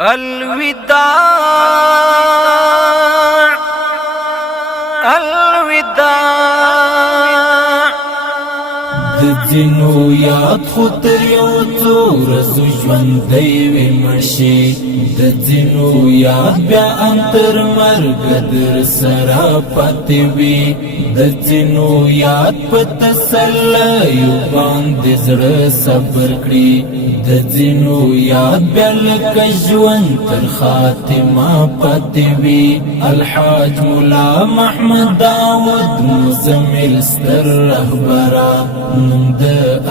الوداع الوداع دځینو یاد خو تر یو څو ورځو ژوندی وي مړ شي دځینو یاد بیا تر مرګه در سره پاتې وي دځینو یاد په تسلیو باندې زړه صبر کړي دځینو یاد بیا لکه ژوند تر خاتمه پاتې وي الحاج مولا محمد داود مزمل ستر رهبره نوم د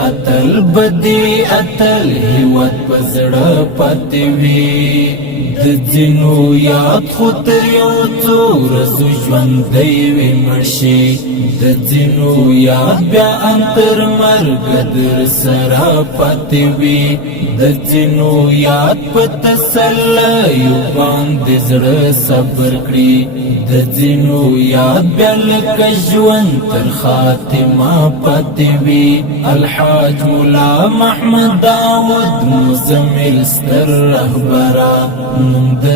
اتل بدی اتل هیواد په زړه پاتې وي دځینو یاد خو تر یو څو ورځو ژوندی وي مړ شي دځینو یاد بیا تر مرګه در سره پاتې وي دځینو یاد په تسلیو باندې زړه صبر کړي دځینو یاد بیا لکه ژوند تر خاتمه پاتې وي الحاج مولا محمد داود مزمل ستر رهبره نوم د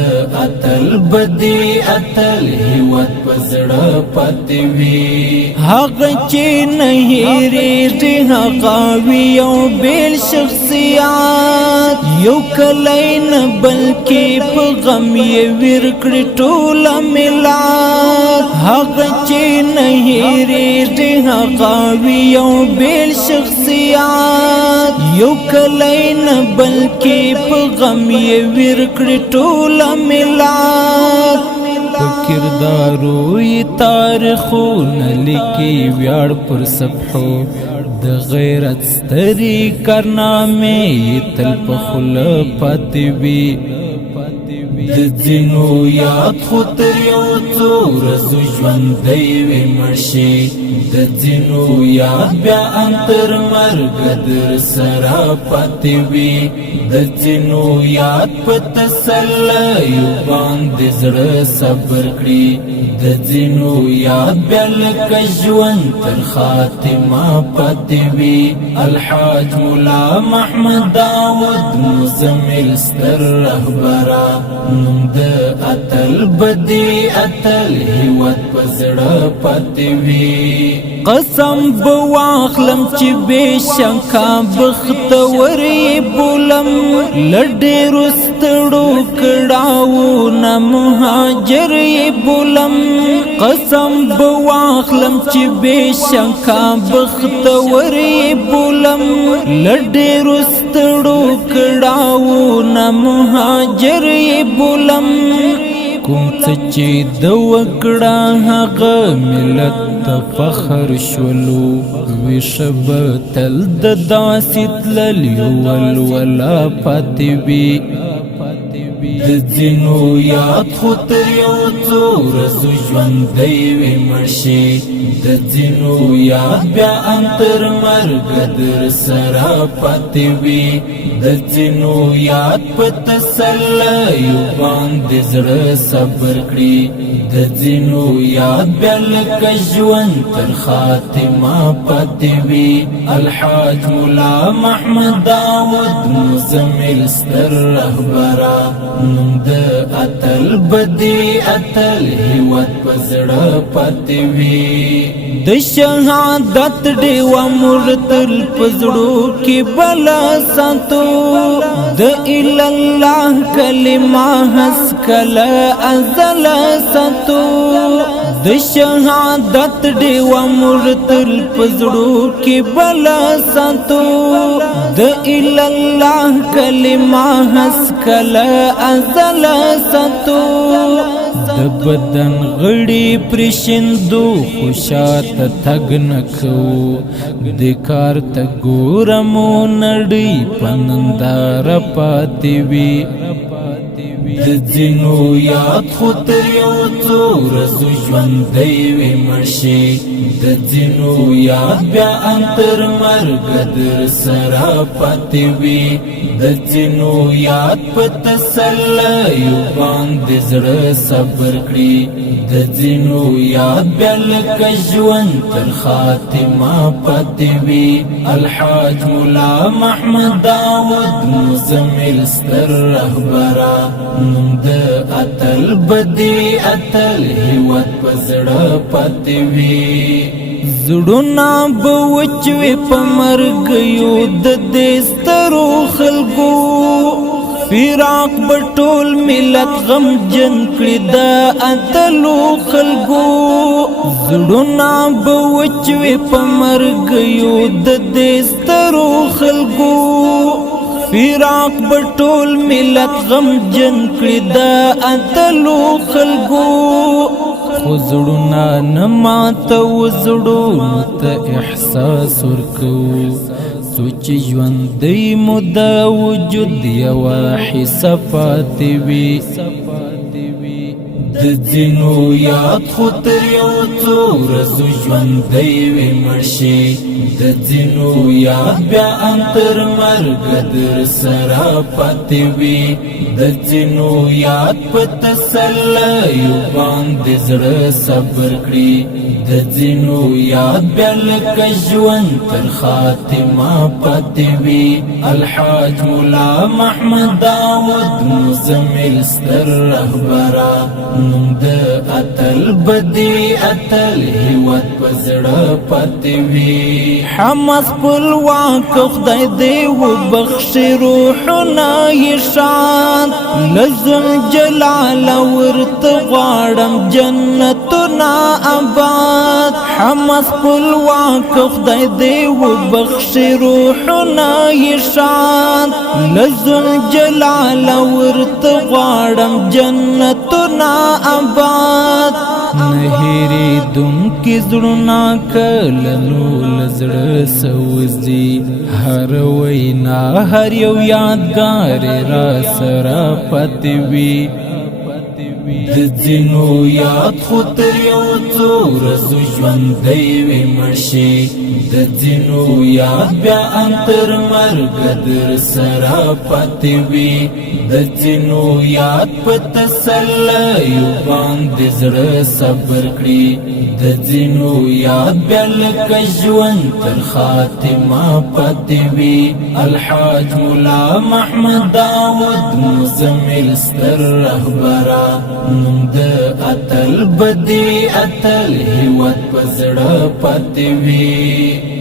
اتل بدی اتل هیواد په زړه پاتې وي هغه چې نه هېرېږي هغه وي یو بېل شخصیت یو کلی نه بلکې په غم یې ویر کړي ټوله ملت هغه چې نه هېرېږي هغه وي یو بېل شخصیت یو کلی نه بلکې په غم یې ویر کړي ټوله ملت کردارو ی تاریخونه لیکي ویاړ پر صفحو د غیرت ستري کارنامې تل په خوله پاتې وي دځینو یاد خو تر یو څو ورځو ژوندی وي مړ شي دځینو یاد بیا تر مرګه در سره پاتې وي دځینو یاد په تسلیو باندې زړه صبر کړي دځینو یاد بیا لکه ژوند تر خاتمه پاتې وي الحاج مولا محمد داود مزمل ستر رهبره نوم د اتل بدی اتل هیواد په زړه پاتې وي قسم به واخلم چې بېشکه بختور یې بولم له ډېرو ستړو کړاوونه مهاجر یې بولم قسم به واخلم چې بېشکه بختور یې بولم له ډېرو ستړو کړاوونه مهاجر یې بولم کوم څه چې د وکړه هغه ملت ته فخر شولو ویښه به تل د داسې تللیو ولوله پاتې وي دځینو یاد خو تر یو څو ورځو ژوندی وي مړ شي دځینو یاد بیا تر مرګه در سره پاتې وي دځینو یاد په تسلیو باندې زړه صبر کړي دځینو یاد بیا لکه ژوند تر خاتمه پاتې وي الحاج مولا محمد داود مزمل ستر رهبره نوم د اتل بدی اتل هیواد په زړه پاتې وي د شهادت ډیوه مرتل پزړو کې بلا ساتو د الا الله کلمه حس کله ازل ساتو د شهادت ډیوه مرتل پزړو کې بلا ساتو د الا الله کلمه حس کله ازل ساتو د بدن غړي پرشندو خوشاته تګ نکو د کار ته ګورمو نړۍ پنندار پاتې وي دځینو یاد خو تر یو څو ورځو ژوندی وي مړ شي دځینو یاد بیا تر مرګه در سره پاتې وي دځینو یاد په تسلیو باندې زړه صبر کړي دځینو یاد بیا لکه ژوند تر خاتمه پاتې وي الحاج مولا محمد داود مزمل ستر رهبره نوم د اتل بدوي اتل هیواد پزړه پاتې وي زړونه به وچوي په مرګیو د دې سترو خلکو فراق بټول ملت غم جن کړي د اتلو خلکو زړونه به وچوي په مرګیو د دې سترو خلکو فراق بټول ملت غم جن کړي د اتلو خلکو خو زړونه نه ماتو زړونو ته احساس ورکو سوچ ژوندی مو د وجود یوه حصه پاتې وي د ځینو یاد خو تر یو څو ورځو ژوندی وي مړ شي د ځینو یاد بیا هم تر مرګه در سره پاتې وي د ځینو یاد په تسلیو باندې زړه صبر کړي د ځینو یاد بیا لکه ژوند تر خاتمه پاتې وي الحاج ملا محمد داود مزمل ستر رهبره نوم د اتل بدوي اتل هیواد پزړه پاتې وي حماس خپلواک خدای دې وبخښي روحونه یې شان لزم جلال ورته غواړم جنتونه آباد حماس خپلواک خدای دې وبخښي روحونه یې شان لزم جلال ورته غواړم جنتونه آباد نهیری دن کی زړونه کله نو لزړه سوځي هر وینا هر یو یادګار را سره پاتې وي د ځینو یاد خو تر یو څو ورځو ژوندی وي مړ شي د ځینو یاد بیا هم تر مرګه در سره پاتې وي د ځینو یاد په تسلیو باندې زړه صبر کړي د ځینو یاد بیا لکه ژوند تر خاتمه پاتې وي الحاج ملا محمد داود مزمل ستر رهبره نوم د اتل بدوي اتل هیواد پزړه پاتې وي